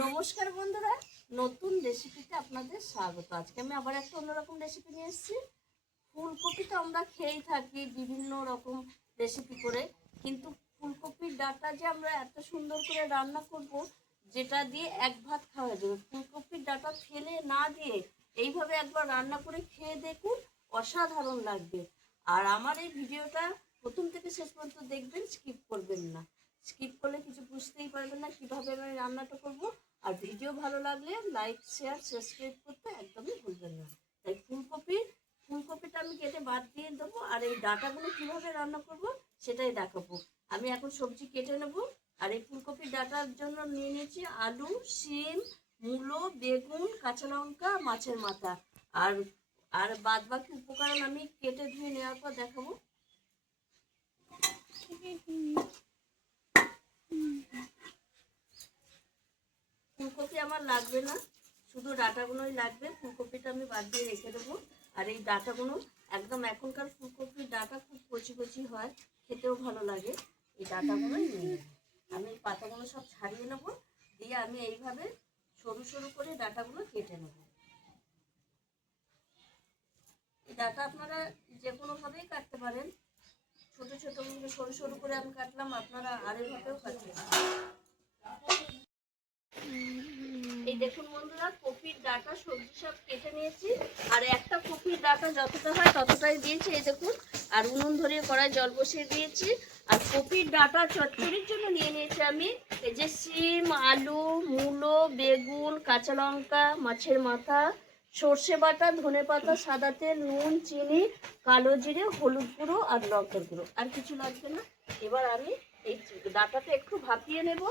নমস্কার বন্ধুরা, নতুন রেসিপিতে আপনাদের স্বাগত। আজকে আমি আবার একটা অন্যরকম রেসিপি নিয়ে এসেছি। ফুলকপি তো আমরা খেয়েই থাকি বিভিন্ন রকম রেসিপি করে, কিন্তু ফুলকপির ডাঁটা যে আমরা এত সুন্দর করে রান্না করব, যেটা দিয়ে এক ভাত খাওয়া যাবে। ফুলকপির ডাঁটা ফেলে না দিয়ে এইভাবে একবার রান্না করে খেয়ে দেখুন, অসাধারণ লাগবে। আর আমার এই ভিডিওটা প্রথম থেকে শেষ পর্যন্ত দেখবেন, স্কিপ করবেন না। স্কিপ করলে কিছু বুঝতেই পারবেন না কিভাবে আমি রান্নাটা করব। আর ভিডিও ভালো লাগলে লাইক, শেয়ার, সাবস্ক্রাইব করতে একদমই ভুলবেন না। তাই ফুলকপিটা আমি কেটে বাদ দিয়ে দেবো, আর এই ডাঁটাগুলো কিভাবে রান্না করব সেটাই দেখাবো। আমি এখন সবজি কেটে নেব। আর এই ফুলকপির ডাঁটার জন্য নিয়ে নিয়েছি আলু, শিম, মূলো, বেগুন, কাঁচা লঙ্কা, মাছের মাথা। আর আর বাদ বাকি উপকরণ আমি কেটে ধুয়ে নেওয়ার পর দেখাবো। ফুলকপি আমার লাগবে না, শুধু ডাঁটাগুলোই লাগবে। ফুলকপিটা আমি বাদ দিয়ে রেখে দেবো। আর এই ডাঁটাগুলো একদম, এখনকার ফুলকপির ডাঁটা খুব কচি কচি হয়, খেতেও ভালো লাগে। এই ডাঁটাগুলোই নিয়ে নেবো। আমি এই পাতাগুলো সব ছাড়িয়ে নেবো, দিয়ে আমি এইভাবে সরু সরু করে ডাঁটাগুলো কেটে নেব। এই ডাঁটা আপনারা যে কোনোভাবেই কাটতে পারেন। ছোট ছোট সরু সরু করে আমি কাটলাম, আপনারা আরেকভাবেও কাটতে পারেন। এই দেখুন বন্ধুরা, কপির ডাঁটা সবজি সব কেটে নিয়েছি। আর একটা কপির ডাঁটা যতটা হয় ততটাই দিয়েছি, এই দেখুন। আর উনুন ধরিয়ে কড়াই জল বসিয়ে দিয়েছি। আর কপির ডাঁটা চচ্চড়ির জন্য নিয়ে নিয়েছি আমি এই যে শিম, আলু, মূলো, বেগুন, কাঁচা লঙ্কা, মাছের মাথা, সর্ষে বাটা, ধনে পাতা, সাদা তেল, নুন, চিনি, কালো জিরে, হলুদ গুঁড়ো আর লঙ্কার গুঁড়ো। আর কিছু লাগবে না। এবার আমি এই ডাঁটাটা একটু ভাপিয়ে নেব,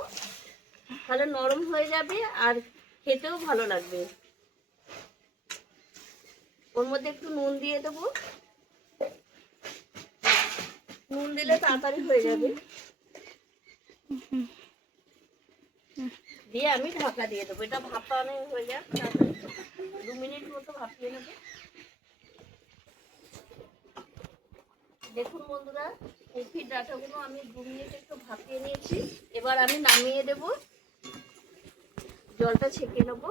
তাহলে নরম হয়ে যাবে আর খেতেও ভালো লাগবে। ওর মধ্যে একটু নুন দিয়ে দেবো, নুন দিলে তাড়াতাড়ি হয়ে যাবে। দিয়ে আমি ঢাকা দিয়ে দেবো, এটা ভাপানো হয়ে যাক, তাড়াতাড়ি 2 মিনিট মতো ভাপিয়ে নেব। দেখুন বন্ধুরা, কপির ডাঁটাগুলো আমি 2 মিনিট একটু ভাপিয়ে নিয়েছি। এবার আমি নামিয়ে দেবো, জলটা ছেঁকে নেবো।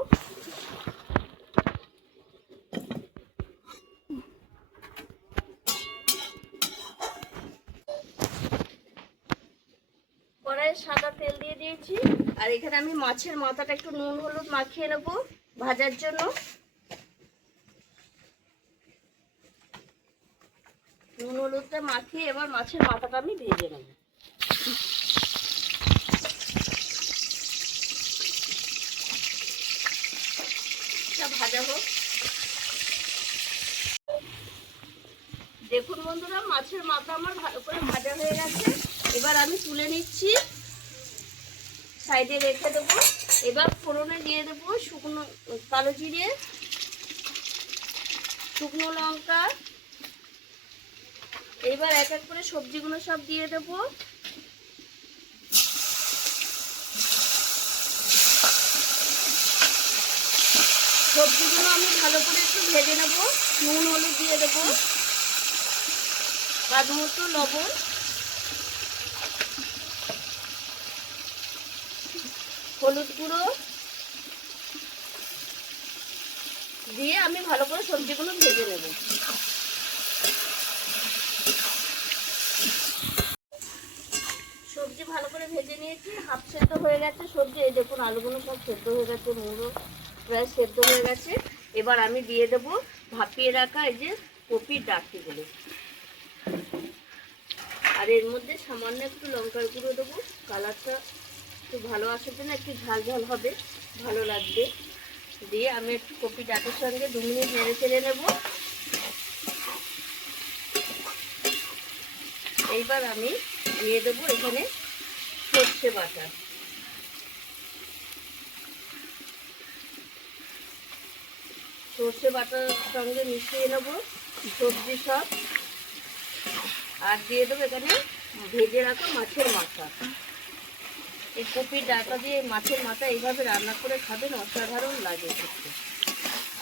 কড়াইয়ে সাদা তেল দিয়ে দিয়েছি। আর এখানে আমি মাছের মাথাটা একটু নুন হলুদ মাখিয়ে নেব ভাজার জন্য। নুন হলুদটা মাখিয়ে এবার মাছের মাথাটা আমি ভেজে নেব। ভাজা হোক। দেখুন বন্ধুরা, মাছের মাথা আমার ভালো করে ভাজা হয়ে গেছে। এবার আমি তুলে নিচ্ছি, সাইডে রেখে দেবো। এবার ফোড়নে দিয়ে দেবো শুকনো কালো জিরে, শুকনো লঙ্কা। এবার এক এক করে সবজিগুলো সব দিয়ে দেবো। সবজিগুলো আমি ভালো করে একটু ভেজে নেব। নুন হলুদ দিয়ে দেবো, স্বাদ মতো লবণ, হলুদ গুঁড়ো দিয়ে আমি ভালো করে সবজিগুলো ভেজে নেব। সবজি ভালো করে ভেজে নিয়েছি, হাফ সেদ্ধ হয়ে গেছে সবজি। এই দেখুন আলুগুলো সব সেদ্ধ হয়ে গেছে, মুড়ো প্রায় সেদ্ধ হয়ে গেছে। এবার আমি দিয়ে দেব ভাপিয়ে রাখা এই যে কপির ডাঁটিগুলো। আর এর মধ্যে সামান্য একটু লঙ্কার গুঁড়ো দেবো, কালারটা একটু ভালো আসার জন্য, একটু ঝাল ঝাল হবে, ভালো লাগবে। দিয়ে আমি একটু কপি ডাঁটার সঙ্গে 2 মিনিট নেড়ে চেড়ে নেব। এইবার আমি দিয়ে দেবো এখানে সর্ষে বাটা। সর্ষে বাটার সঙ্গে মিশিয়ে নেব সবজি সব। আর দিয়ে দেবো এখানে ভেজে রাখা মাছের মাথা। এই কপির ডাঁটা দিয়ে মাছের মাথা এইভাবে রান্না করে খাবেন, অসাধারণ লাগে খেতে।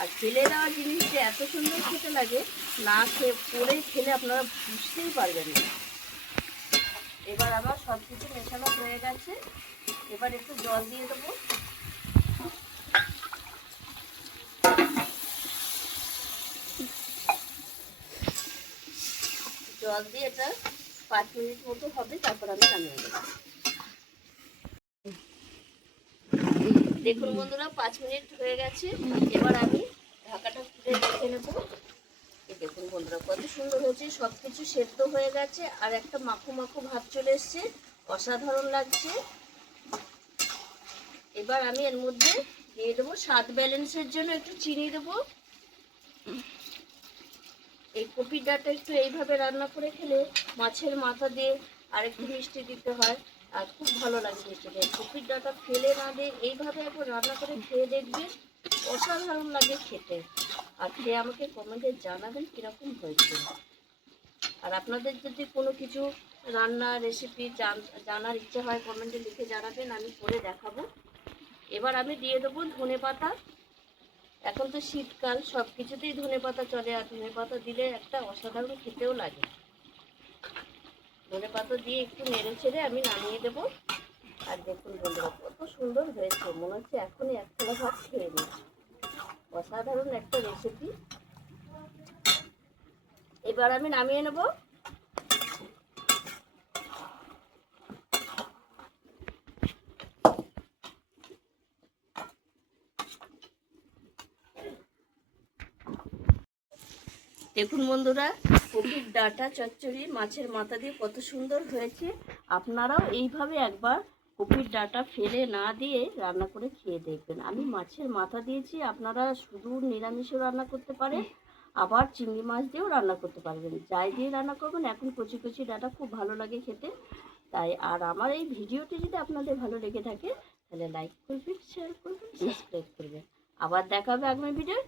আর ফেলে দেওয়া জিনিস যে এত সুন্দর খেতে লাগে, না খেয়ে পরে খেলে আপনারা বুঝতেই পারবেন না। এবার আমার সব কিছু মেশানো হয়ে গেছে। এবার একটু জল দিয়ে দেবো। জল দিয়ে এটা 5 মিনিট মতো হবে, তারপর আমি নামিয়ে নেব। দেখুন বন্ধুরা 5 মিনিট হয়ে গেছে। এবার আমি ঢাকাটা খুলে রেখে নেব। দেখুন বন্ধুরা কত সুন্দর হয়েছে, সব কিছু সেদ্ধ হয়ে গেছে আর একটা মাখো মাখো ভাব চলে এসছে, অসাধারণ লাগছে। এবার আমি এর মধ্যে দিয়ে দেবো স্বাদ ব্যালেন্সের জন্য একটু চিনি দেবো। এই কপির ডাঁটা একটু এইভাবে রান্না করে খেলে মাছের মাথা দিয়ে আরেকটু মিষ্টি দিতে হয়, আর খুব ভালো লাগে খেতে। কপির ডাঁটা ফেলে না দিয়ে এইভাবে একবার রান্না করে খেয়ে দেখবে, অসাধারণ লাগে খেতে। আর খেয়ে আমাকে কমেন্টে জানাবেন কীরকম হয়েছে। আর আপনাদের যদি কোনো কিছু রান্না রেসিপি জানার ইচ্ছে হয় কমেন্টে লিখে জানাবেন, আমি করে দেখাবো। এবার আমি দিয়ে দেবো ধনেপাতা। এখন তো শীতকাল, সব কিছুতেই ধনেপাতা চলে, আর ধনেপাতা দিলে একটা অসাধারণ খেতেও লাগে। ধনেপাতা দিয়ে একটু নেড়ে ছেড়ে আমি নামিয়ে দেবো। আর দেখুন বন্ধুরা কত সুন্দর হয়েছে, মনে হচ্ছে এখনই এক থালা ভাত খেয়ে নিই। অসাধারণ একটা রেসিপি। এবার আমি নামিয়ে নেব। দেখুন বন্ধুরা কপির ডাঁটা চচ্চড়ি মাছের মাথা দিয়ে কত সুন্দর হয়েছে। আপনারাও এইভাবে একবার কপির ডাঁটা ফেলে না দিয়ে রান্না করে খেয়ে দেখবেন। আমি মাছের মাথা দিয়েছি, আপনারা শুধু নিরামিষও রান্না করতে পারেন, আবার চিংড়ি মাছ দিয়েও রান্না করতে পারবেন। যাই দিয়ে রান্না করবেন, এখন কচি কচি ডাঁটা খুব ভালো লাগে খেতে। তাই আর আমার এই ভিডিওটি যদি আপনাদের ভালো লেগে থাকে তাহলে লাইক করবেন, শেয়ার করবেন, সাবস্ক্রাইব করবেন। আবার দেখা হবে আগামী ভিডিও।